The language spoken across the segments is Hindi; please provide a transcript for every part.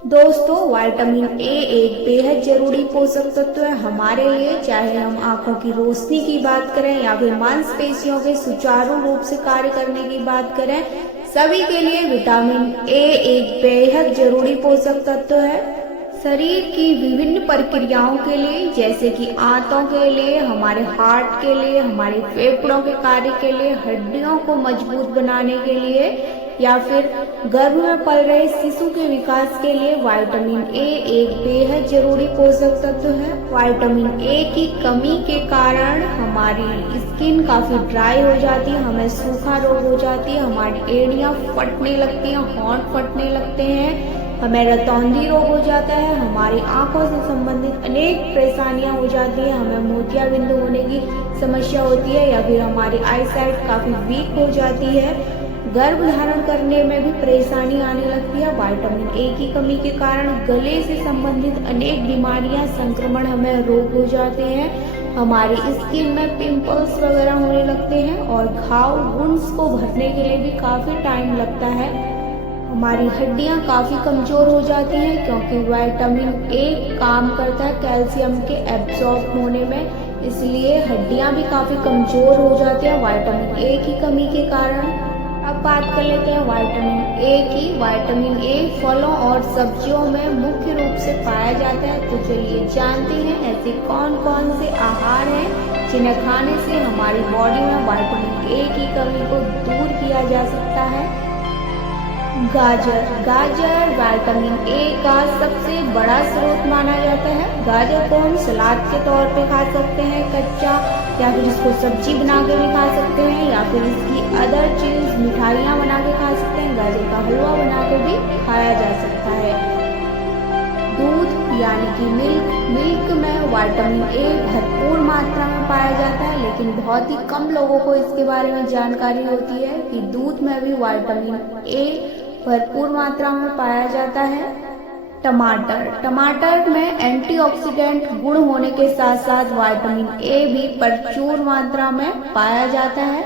दोस्तों, विटामिन ए एक बेहद जरूरी पोषक तत्व है हमारे लिए। चाहे हम आंखों की रोशनी की बात करें या फिर मांसपेशियों के सुचारू रूप से कार्य करने की बात करें, सभी के लिए विटामिन ए एक बेहद जरूरी पोषक तत्व है। शरीर की विभिन्न प्रक्रियाओं के लिए, जैसे कि आंतों के लिए, हमारे हार्ट के लिए, हमारे फेफड़ों के कार्य के लिए, हड्डियों को मजबूत बनाने के लिए या फिर गर्भ में पल रहे शिशु के विकास के लिए विटामिन ए एक बेहद जरूरी पोषक तत्व है। विटामिन ए की कमी के कारण हमारी स्किन काफी ड्राई हो जाती है, हमें सूखा रोग हो जाती है, हमारी एड़ियां फटने लगती हैं, होंठ फटने लगते हैं, हमें रतौंधी रोग हो जाता है, हमारी आंखों से संबंधित अनेक परेशानियां हो जाती है, हमें मोतियाबिंद होने की समस्या होती है या फिर हमारी आई साइट काफी वीक हो जाती है। गर्भ धारण करने में भी परेशानी आने लगती है। विटामिन ए की कमी के कारण गले से संबंधित अनेक बीमारियां, संक्रमण, हमें रोग हो जाते हैं, हमारी स्किन में पिंपल्स वगैरह होने लगते हैं और घाव, वुंड्स को भरने के लिए भी काफी टाइम लगता है। हमारी हड्डियां काफी कमजोर हो जाती हैं क्योंकि विटामिन ए काम करता है कैल्शियम के एब्जॉर्ब होने में, इसलिए हड्डियां भी काफी कमजोर हो जाती हैं विटामिन ए की कमी के कारण। अब बात कर लेते हैं विटामिन ए की। विटामिन ए फलों और सब्जियों में मुख्य रूप से पाया जाता है। तो चलिए जानते हैं ऐसे कौन कौन से आहार हैं जिन्हें खाने से हमारी बॉडी में विटामिन ए की कमी को दूर किया जा सकता है। गाजर विटामिन ए का सबसे बड़ा स्रोत माना जाता है। गाजर को हम सलाद के तौर पे खा सकते हैं कच्चा, या फिर इसको सब्जी बना के भी खा सकते हैं, या फिर इसकी अदर चीज मिठाइयाँ बना के खा सकते हैं। गाजर का हलवा बना के भी खाया जा सकता है। दूध यानी कि मिल्क में विटामिन ए भरपूर मात्रा में पाया जाता है, लेकिन बहुत ही कम लोगों को इसके बारे में जानकारी होती है कि दूध में भी विटामिन ए भरपूर मात्रा में पाया जाता है। टमाटर में एंटीऑक्सीडेंट गुण होने के साथ साथ विटामिन ए भी प्रचुर मात्रा में पाया जाता है।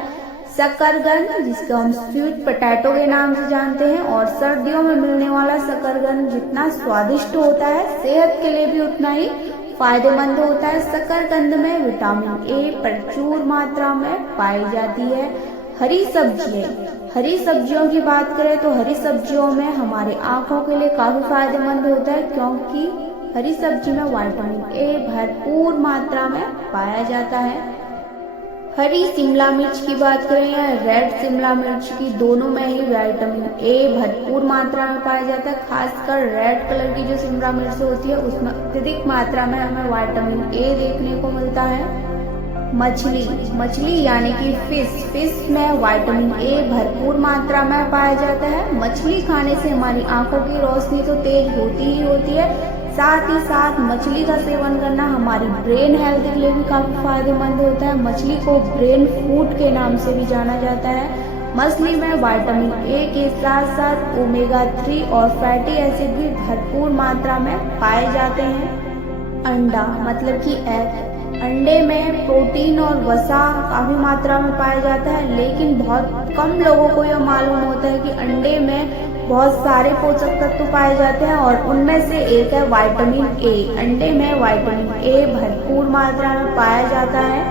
शकरकंद, जिसको हम स्वीट पोटैटो के नाम से जानते हैं, और सर्दियों में मिलने वाला शकरकंद जितना स्वादिष्ट होता है, सेहत के लिए भी उतना ही फायदेमंद होता है। शकरकंद में विटामिन ए प्रचुर मात्रा में पाई जाती है। हरी सब्जियों की बात करें तो हरी सब्जियों में हमारे आंखों के लिए काफी फायदेमंद होता है क्योंकि हरी सब्जी में विटामिन ए भरपूर मात्रा में पाया जाता है। हरी शिमला मिर्च की बात करें या रेड शिमला मिर्च की, दोनों में ही विटामिन ए भरपूर मात्रा में पाया जाता है। खासकर रेड कलर की जो शिमला मिर्च होती है उसमें अत्यधिक मात्रा में हमें विटामिन ए देखने को मिलता है। मछली यानी कि फिश में विटामिन ए भरपूर मात्रा में पाया जाता है। मछली खाने से हमारी आंखों की रोशनी तो तेज होती ही होती है, साथ ही साथ मछली का सेवन करना हमारी ब्रेन हेल्थ के लिए भी काफी फायदेमंद होता है। मछली को ब्रेन फूड के नाम से भी जाना जाता है। मछली में विटामिन ए के साथ साथ ओमेगा 3 और फैटी एसिड भी भरपूर मात्रा में पाए जाते हैं। अंडा मतलब कि एग, अंडे में प्रोटीन और वसा काफी मात्रा में पाया जाता है, लेकिन बहुत कम लोगों को यह मालूम होता है कि अंडे में बहुत सारे पोषक तत्व पाए जाते हैं और उनमें से एक है विटामिन ए। अंडे में विटामिन ए भरपूर मात्रा में पाया जाता है।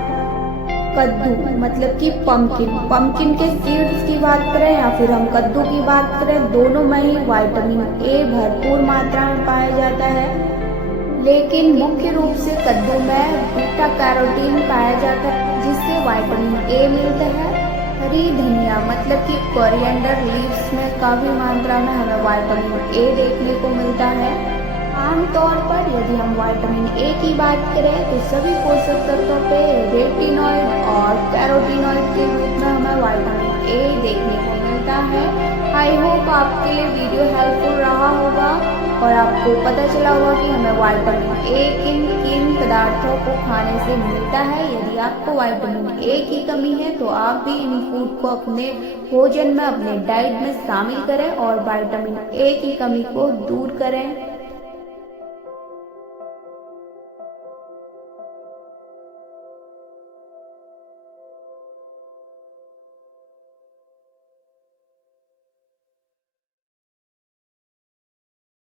कद्दू मतलब कि पंपकिन के सीड्स की बात करें या फिर हम कद्दू की बात करें, दोनों में ही विटामिन ए भरपूर मात्रा में पाया जाता है। लेकिन मुख्य रूप से कद्दू में बीटा कैरोटीन पाया जाता है जिससे विटामिन ए मिलता है। हरी धनिया मतलब कि कोरिएंडर लीव्स में काफी मात्रा में हमें विटामिन ए देखने को मिलता है। आमतौर पर यदि हम विटामिन ए की बात करें तो सभी पोषक तत्वों पे रेटिनॉइड और कैरोटीनॉइड के रूप में हमें विटामिन ए देखने को मिलता है। आई होप आपके लिए वीडियो हेल्पफुल रहा होगा और आपको पता चला होगा कि हमें विटामिन ए किन किन पदार्थों को खाने से मिलता है। यदि आपको विटामिन ए की कमी है तो आप भी इन फूड को अपने भोजन में, अपने डाइट में शामिल करें और विटामिन ए की कमी को दूर करें।